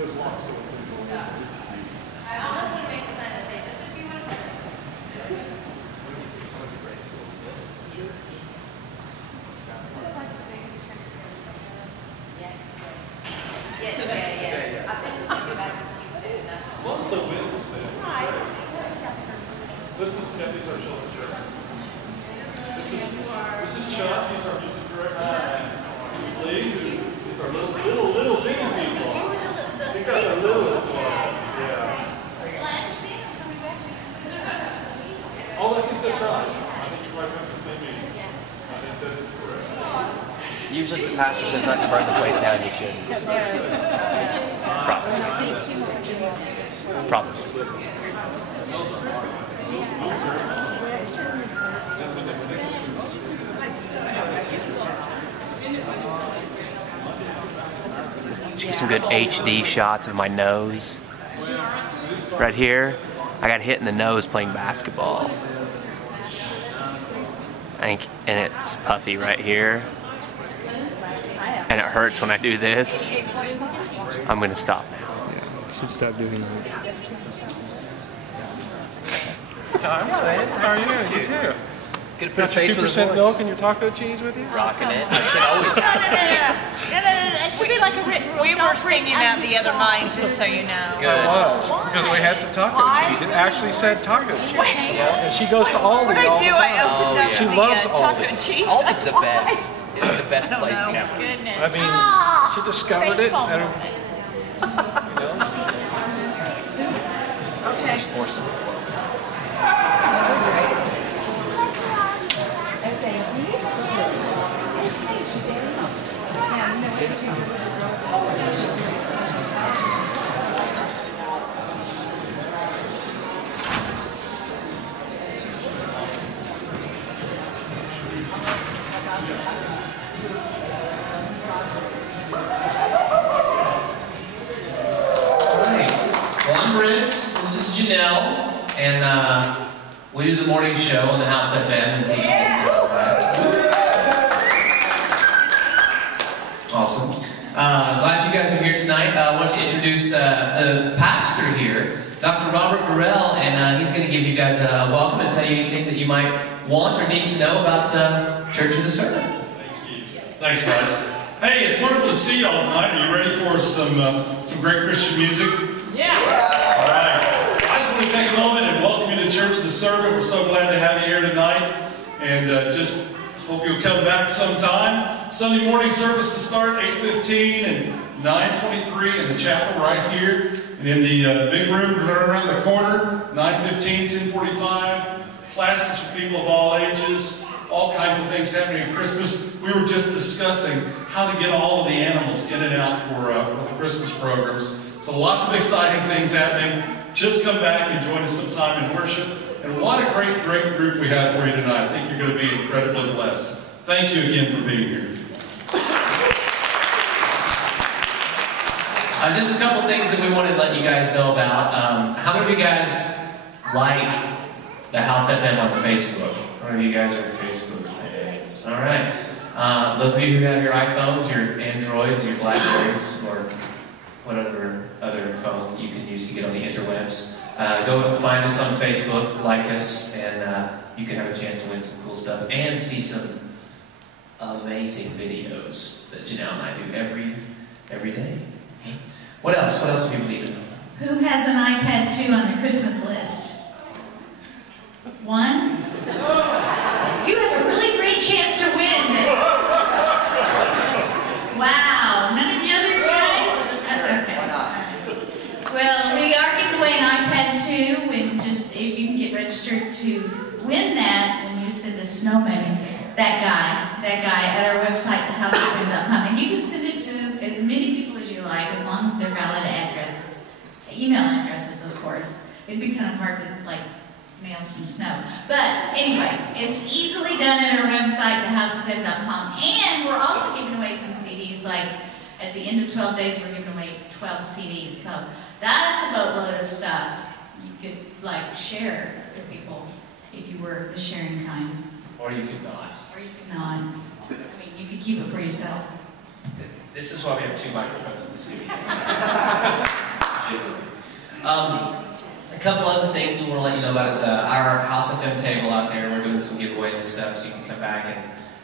I almost want to make a sign to say, just if you want to. Yes. I've been thinking about this cheese food. As long as the wind is there. Right. This is Kathy's our children's director. This is Chuck, he's our music director. This is Lee, who is our little bitty people. She got the littlest ones. Yeah. Oh, I think that's right. I think you might have the same meeting. I think that is correct. Usually the pastor says not to burn the place down, you should. Promise. Get some good HD shots of my nose. Right here, I got hit in the nose playing basketball. And it's puffy right here. And it hurts when I do this. I'm gonna stop now. Yeah, you should stop doing that. Tom, how are you doing? You too. Good to put a Got your face with a 2% voice. milk and your taco cheese with you? Rocking it. I should always have it. It should be like a written rule. We were singing that the other night, just so you know. It was, because we had some taco cheese. It actually said taco cheese. And she goes to Aldi What I all the do, I time. opened up She the loves taco Aldi. cheese. Aldi's the best. It's the best place ever. Goodness. I mean, she discovered it. And, Okay. Force it. Well, I'm Brent, this is Janelle, and we do the morning show on the House FM, in case you didn't know that. Awesome. Glad you guys are here tonight. I want to introduce the pastor here, Dr. Robert Burrell, and he's going to give you guys a welcome and tell you anything that you might want or need to know about Church of the Sermon. Thank you. Thanks, guys. Hey, it's wonderful to see y'all tonight. Are you ready for some great Christian music? Yeah. All right. I just want to take a moment and welcome you to Church of the Servant. We're so glad to have you here tonight. And just hope you'll come back sometime. Sunday morning services start 8:15 and 9:23 in the chapel right here. And in the big room right around the corner, 9:15, 10:45. Classes for people of all ages. All kinds of things happening at Christmas. We were just discussing how to get all of the animals in and out for the Christmas programs. So lots of exciting things happening. Just come back and join us sometime in worship. And what a great, great group we have for you tonight. I think you're going to be incredibly blessed. Thank you again for being here. Just a couple things that we wanted to let you guys know about. How many of you guys like the House FM on Facebook? How many of you guys are Facebook fans? All right. Those of you who have your iPhones, your Androids, your Blackberries, or whatever other phone you can use to get on the interwebs, go and find us on Facebook, like us, and you can have a chance to win some cool stuff and see some amazing videos that Janelle and I do every day. What else? What else do people need to know? Who has an iPad 2 on their Christmas list? One? You have a really great chance to win. Wow. None of the other guys? Okay. Well, we are giving away an iPad 2, and just you can get registered to win that when you send the snowman. That guy at our website, thehouseofm.com, and you can send it to as many people as you like, as long as they're valid addresses, email addresses, of course. It'd be kind of hard to mail some snow, but anyway, it's easily done at our website, thehouseofm.com, and we're also giving away some CDs. Like at the end of 12 days, we're giving away 12 CDs. So that's a boatload of stuff you could share with people if you were the sharing kind. Or you could not. Or you could not. I mean, you could keep it for yourself. This is why we have 2 microphones in the studio. A couple other things we want to let you know about is our House FM table out there. We're doing some giveaways and stuff, so you can come back and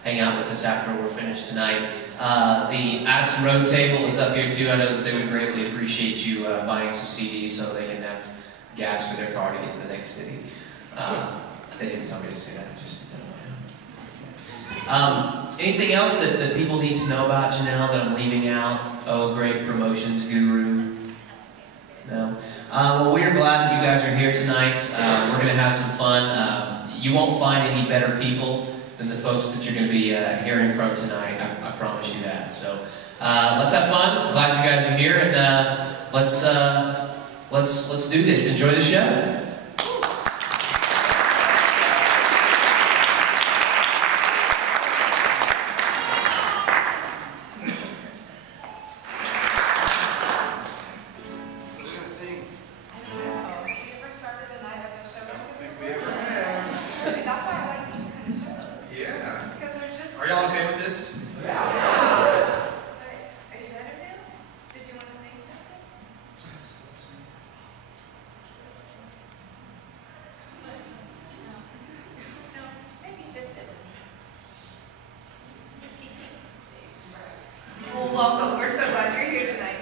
hang out with us after we're finished tonight. The Addison Road table is up here too. I know that they would greatly appreciate you buying some CDs so they can have gas for their car to get to the next city. They didn't tell me to say that. I just anything else that people need to know about Janelle that I'm leaving out? Oh, great promotions guru. No. Well, we are glad that you guys are here tonight. We're going to have some fun. You won't find any better people than the folks that you're going to be hearing from tonight. I promise you that. So let's have fun. Glad you guys are here, and let's do this. Enjoy the show. Welcome. We're so glad you're here tonight.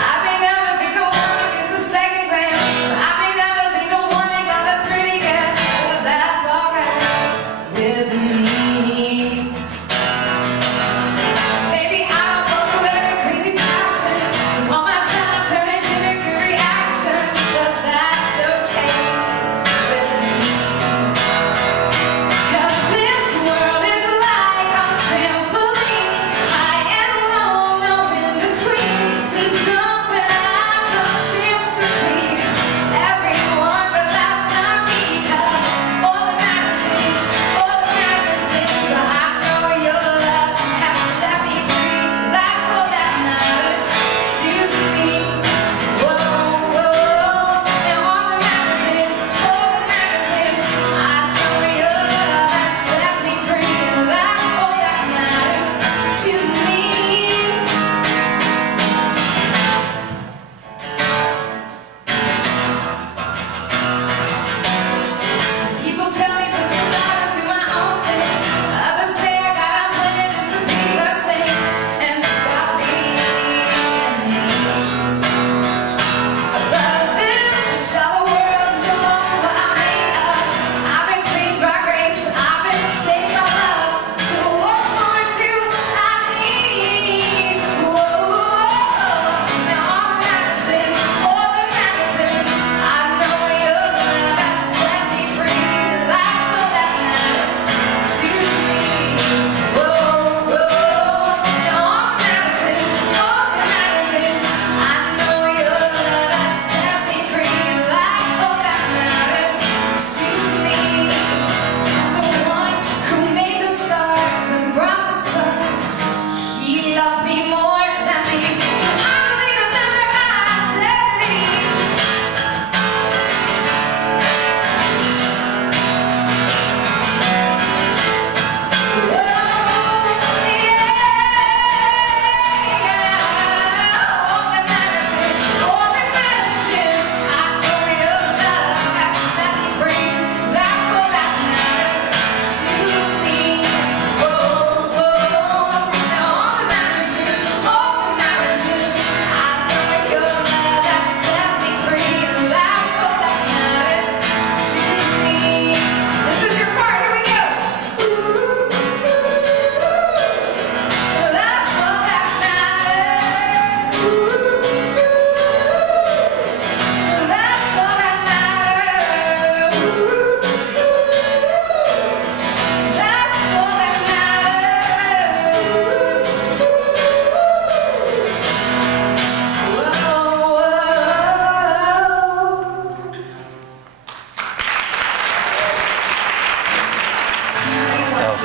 I've been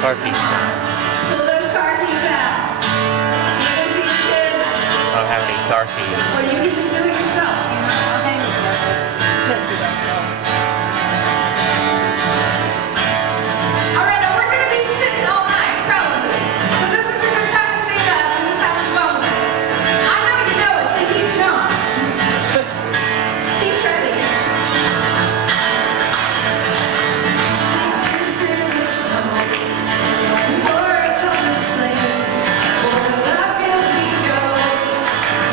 Car keys time. Pull those car keys out. Give them to your kids. I don't have any car keys. Or you can just do it yourself, you know? All right, now we're going to be sitting all night, probably. So this is a good time to stand up and just have some fun with us. I know you know it, so he jumped. He's ready. She's shooting through the snow. Before it's on the sleigh. For the love you we go.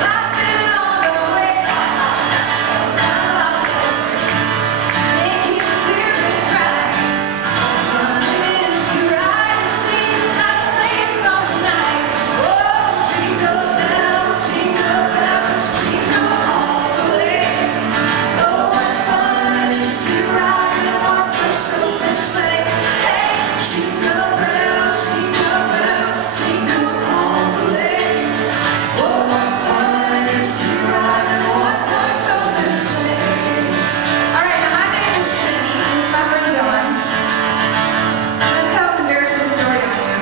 Laughing all the way. Making spirits bright. Fun is to ride and sing. I sing it's all night. Oh, jingle bells, jingle all the way. Oh, what fun it is to ride in a one-horse open sleigh. Hey, jingle bells, jingle all the way. Oh, what fun it is to ride in a one-horse open sleigh. All right, now my name is Jenny. This is my friend John. I'm gonna tell an embarrassing story on you.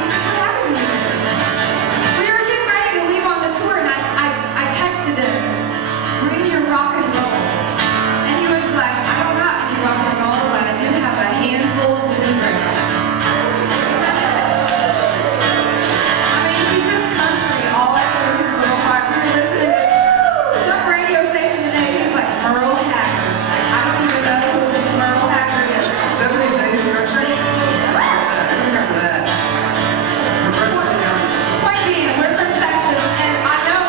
What happened to you? We were getting ready to leave on the tour, and I texted him, "Bring your rock and roll." And he was like, "I don't got any rock and roll, but I do have a handful of bluegrass." I mean, he's just country all over his little heart. We were listening to some radio station today. He was like, Merle Haggard. I don't even know who Merle Haggard is. 70s, 80s country? What's that? Everything after that. Progressively down. Point being, we're from Texas, and I know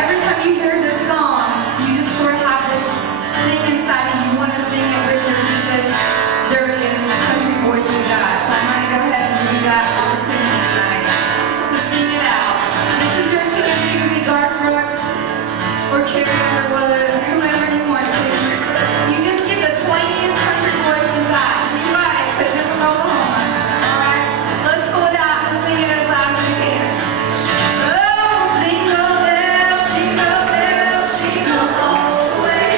every time you hear this song, you just sort of have this thing inside of you. You want to sing it with your deepest, dirtiest country voice you got. So I'm going to go ahead and give you that opportunity tonight to sing it out. This is your chance. You can be Garth Brooks or Carrie Underwood or whoever you want to. You just get the twangiest country voice you got. You got it. Put it in the Oklahoma. All right? Let's pull it out and sing it as loud as we can. Oh, jingle bells, jingle all the way.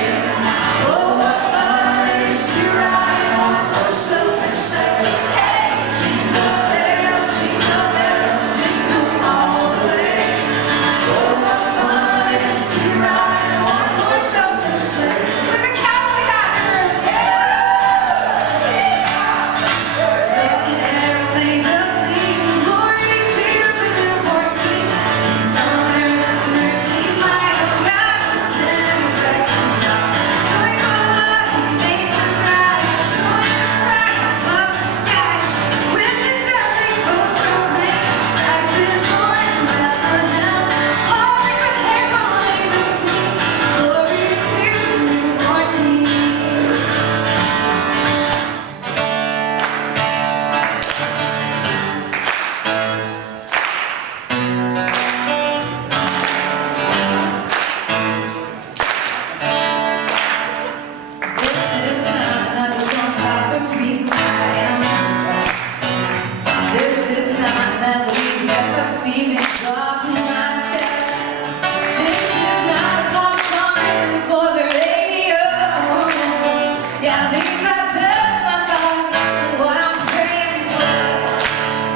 Oh, what fun it is to ride in a one-horse open sleigh. Hey, jingle bells, jingle all the way. Oh, what fun it is to ride in a one-horse open sleigh. With a cowboy hat in the room. They just sing glory to the newborn King. He's on earth and mercy, my own guidance and His reckon's up. Joyful love, nature's rise, joy the triumph of the skies. With angelic hosts proclaim, Christ is born in Bethlehem. All like the herald angels sing, glory to the newborn King. This is not another song about the reason why I'm stressed. This is not a melody to get the feelings off my chest. This is not a pop song written for the radio. Yeah, these are just my thoughts and what I'm praying for.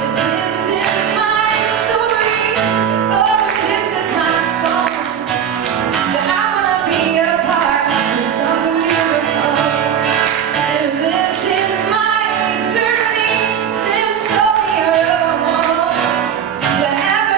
If this is my story, oh, this is my song, that I wanna be a part of something beautiful. If this is my journey, then show me your own. Wherever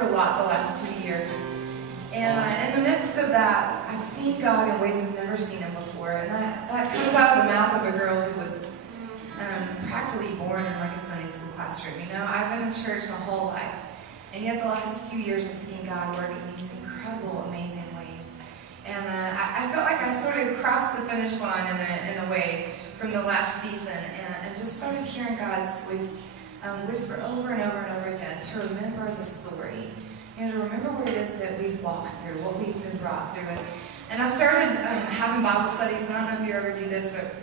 through a lot the last 2 years. And in the midst of that, I've seen God in ways I've never seen Him before. And that comes out of the mouth of a girl who was practically born in like a Sunday school classroom. You know, I've been in church my whole life. And yet the last 2 years I've seen God work in these incredible, amazing ways. And I felt like I sort of crossed the finish line in a way from the last season and just started hearing God's voice whisper over and over and over again to remember the story. And to remember what it is that we've walked through, what we've been brought through. And I started having Bible studies, and I don't know if you ever do this, but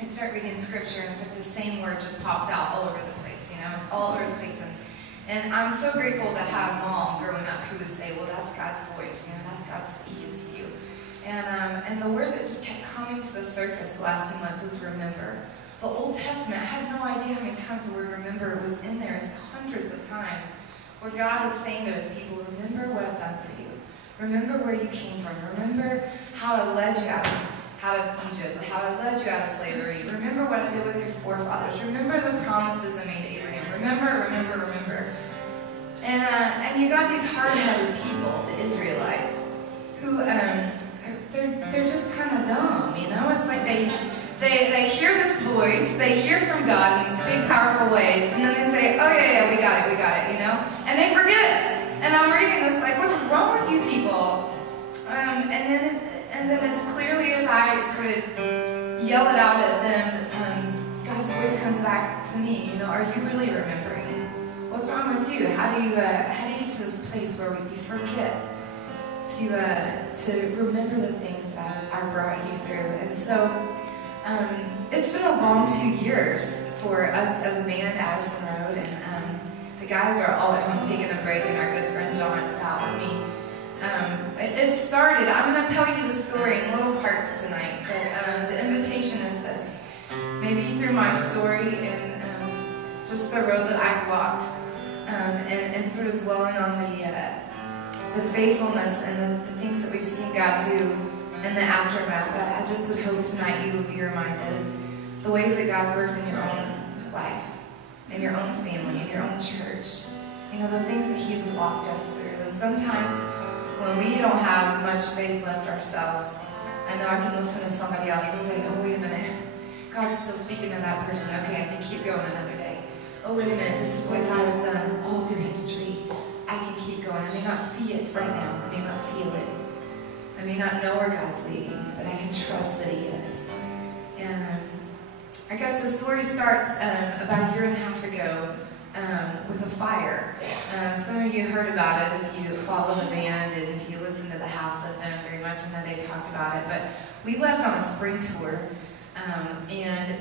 I start reading scripture and it's like the same word just pops out all over the place, you know, it's all over the place. And I'm so grateful to have mom growing up who would say, well, that's God's voice, you know, that's God speaking to you. And the word that just kept coming to the surface the last few months was remember. The Old Testament, I had no idea how many times the word remember was in there. It's hundreds of times where God is saying to His people, remember what I've done for you. Remember where you came from. Remember how I led you out of Egypt, how I led you out of slavery. Remember what I did with your forefathers. Remember the promises I made to Abraham. Remember, remember, remember. And you got these hard-headed people, the Israelites, who they're just kind of dumb, you know? It's like they hear this voice, they hear from God in these big, powerful ways, and then they say, oh yeah, we got it, you know? And they forget. And I'm reading this like, what's wrong with you people? And then as clearly as I sort of yell it out at them, God's voice comes back to me, you know, are you really remembering? What's wrong with you? How do you get to this place where we forget to remember the things that I brought you through? And so it's been a long 2 years for us as a band, Addison Road, and the guys are all at home taking a break, and our good friend John is out with me. It started, I'm going to tell you the story in little parts tonight, but the invitation is this. Maybe through my story and just the road that I've walked, and sort of dwelling on the faithfulness and the things that we've seen God do in the aftermath. I just would hope tonight you would be reminded the ways that God's worked in your own life, in your own family, in your own church. You know, the things that He's walked us through. And sometimes when we don't have much faith left ourselves, I know I can listen to somebody else and say, oh, wait a minute, God's still speaking to that person. Okay, I can keep going another day. Oh, wait a minute, this is what God has done all through history. I can keep going. I may not see it right now. I may not feel it. I may not know where God's leading, but I can trust that He is. And I guess the story starts about 1.5 years ago with a fire. Some of you heard about it if you follow the band and if you listen to the House FM very much. I know they talked about it. But we left on a spring tour, and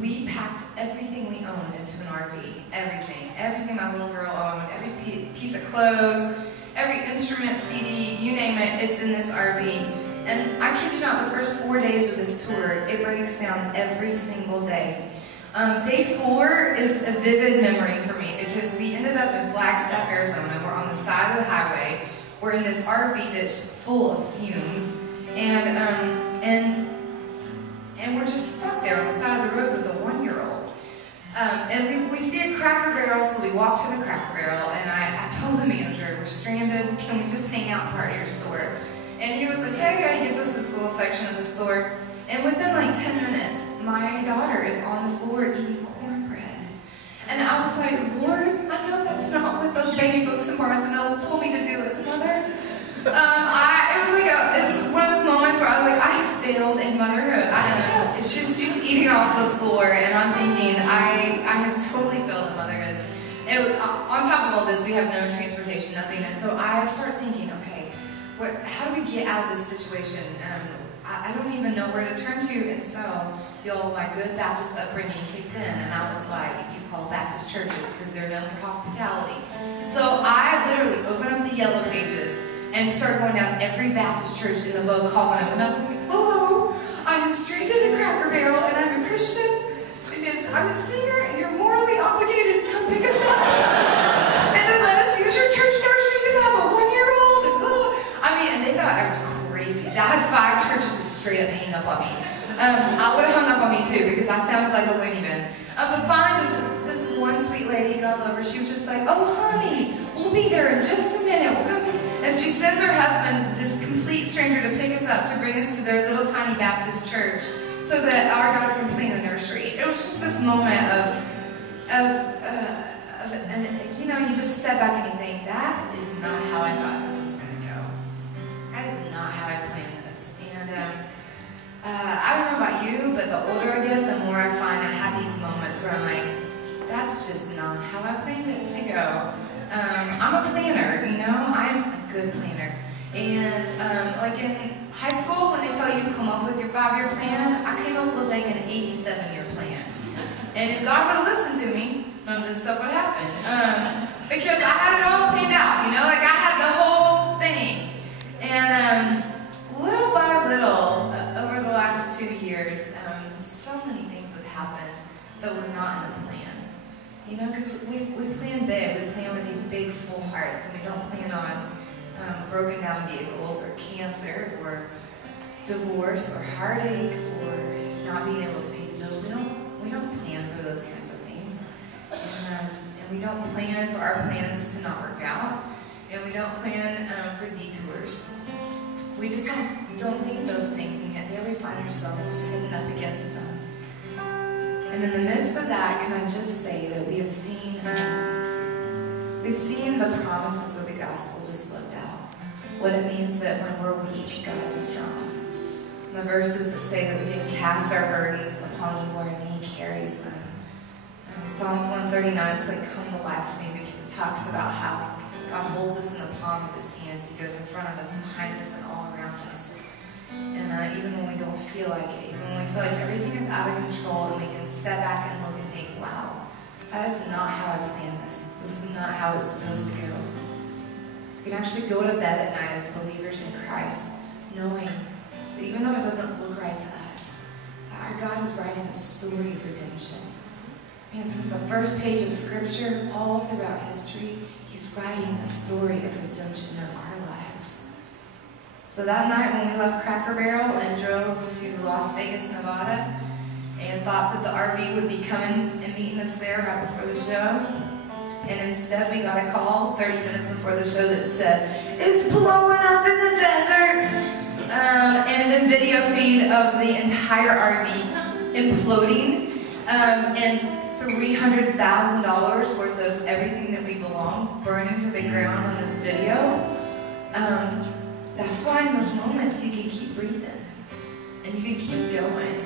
we packed everything we owned into an RV. Everything my little girl owned, every piece of clothes, every instrument, CD, you name it, it's in this RV. And I kid you not, the first 4 days of this tour, it breaks down every single day. Day 4 is a vivid memory for me because we ended up in Flagstaff, Arizona. We're on the side of the highway. We're in this RV that's full of fumes, and we're just stuck there on the side of the road with a 1-year-old. And we see a Cracker Barrel, so we walk to the Cracker Barrel, and I told the manager, we're stranded, can we just hang out and party at your store? And he was like, yeah, he gives us this little section of the store. And within like 10 minutes, my daughter is on the floor eating cornbread. And I was like, Lord, I know that's not what those baby books in Barnes & Noble told me to do as a mother. It was one of those moments where I was like, I have failed in motherhood. She's eating off the floor, and I'm thinking, I have totally failed in motherhood. On top of all this, we have no transportation, nothing. And so I start thinking, okay, how do we get out of this situation? I don't even know where to turn to. And so, my good Baptist upbringing kicked in, and I was like, you call Baptist churches because they're known for hospitality. So I literally opened up the Yellow Pages and started going down every Baptist church in the book, calling them. And I was like, hello, I'm stranded at Cracker Barrel, and I'm a Christian because I'm a singer, and you're morally obligated to come pick us up and to let us use your church nursery because I have a 1-year-old. And they thought I was crazy. I had 5 churches just straight up hang up on me. I would have hung up on me too because I sounded like a loony bin. But finally, this one sweet lady, God love her, she was just like, oh honey, well we'll be there in just a minute. We'll come in. And she sends her husband, this complete stranger, to pick us up, to bring us to their little tiny Baptist church so that our daughter can play in the nursery. It was just this moment and you know, you just step back and you think, that is not how I thought this was going to go. That is not how I planned this. And I don't know about you, but the older I get, the more I find I have these moments where I'm like, that's just not how I planned it to go. I'm a planner, you know, I'm a good planner. And like in high school, when they tell you come up with your 5-year plan, I came up with like an 87-year plan. And if God would have listened to me, none of this stuff would happen. Because I had it all planned out, you know, like I had the whole thing. And little by little, over the last 2 years, so many things have happened that were not in the plan. You know, because we plan big, we plan with these big full hearts, and we don't plan on broken down vehicles or cancer or divorce or heartache or not being able to pay the bills. We don't plan for those kinds of things. And we don't plan for our plans to not work out. And we don't plan for detours. We just don't think those things, and yet there we find ourselves just hitting up against them. And in the midst of that, can I just say that we've seen the promises of the gospel just lived out. What it means that when we're weak, God is strong. And the verses that say that we can cast our burdens upon the Lord and He carries them. Psalms 139 is like come to life to me because it talks about how God holds us in the palm of His hands. He goes in front of us and behind us and all around us. And even when we don't feel like it, even when we feel like everything is out of control, and we can step back and look and think, wow, that is not how I planned this. This is not how it's supposed to go. We can actually go to bed at night as believers in Christ, knowing that even though it doesn't look right to us, that our God is writing a story of redemption. Man, since the first page of Scripture, all throughout history, He's writing a story of redemption in our lives. So that night when we left Cracker Barrel and drove to Las Vegas, Nevada, and thought that the RV would be coming and meeting us there right before the show, and instead we got a call 30 minutes before the show that said, it's blowing up in the desert! And then video feed of the entire RV imploding, and $300,000 worth of everything that we belong burning to the ground on this video. That's why in those moments you can keep breathing and you can keep going.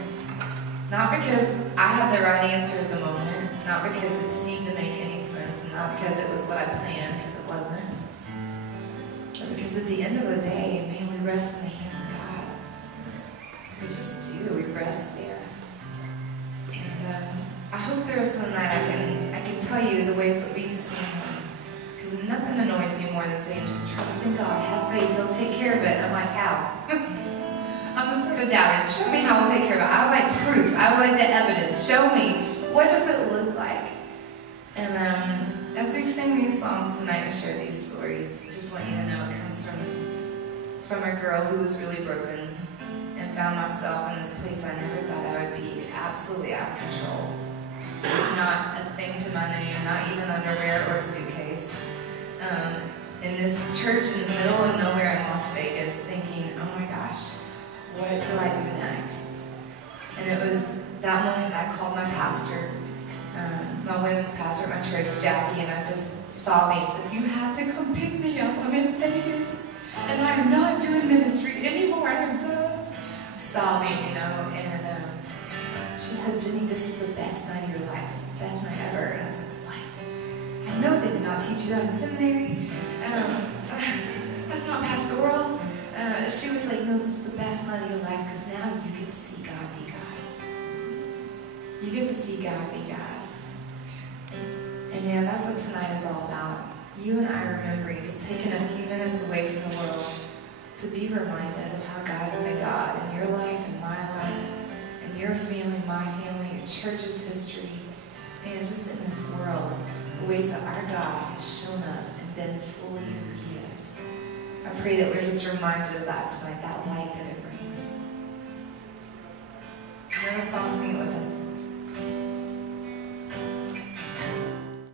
Not because I had the right answer at the moment, not because it seemed to make any sense, and not because it was what I planned, because it wasn't. But because at the end of the day, man, we rest in the hands of God. We just do, we rest there. And I hope the rest of the night I can tell you the ways that we've seen Him. Because nothing annoys me more than saying, just trust in God, have faith, He'll take care of it. And I'm like, how? I'm the sort of doubting. Show me how He'll take care of it. I would like proof. I would like the evidence. Show me. What does it look like? And as we sing these songs tonight and share these stories, just want you to know it comes from a girl who was really broken and found myself in this place I never thought I would be, absolutely out of control. Not a thing to my name, not even underwear or a suitcase. In this church in the middle of nowhere in Las Vegas, thinking, oh my gosh, what do I do next? And it was that moment that I called my pastor, my women's pastor at my church, Jackie, and I just sobbing and said, you have to come pick me up. I'm in Vegas, and I'm not doing ministry anymore. I'm done. Sobbing, you know, and she said, Jenny, this is the best night of your life. It's the best night ever. And I was like, what? I know they did not teach you that in seminary. That's not pastoral. She was like, no, this is the best night of your life because now you get to see God be God. You get to see God be God. And man, that's what tonight is all about. You and I remembering, just taking a few minutes away from the world to be reminded of how God has been God in your life and my life, in your family, my family, your church's history, and just in this world, the ways that our God has shown up and been fully who He is. I pray that we're just reminded of that tonight, that light that it brings. You know the song, sing it with us.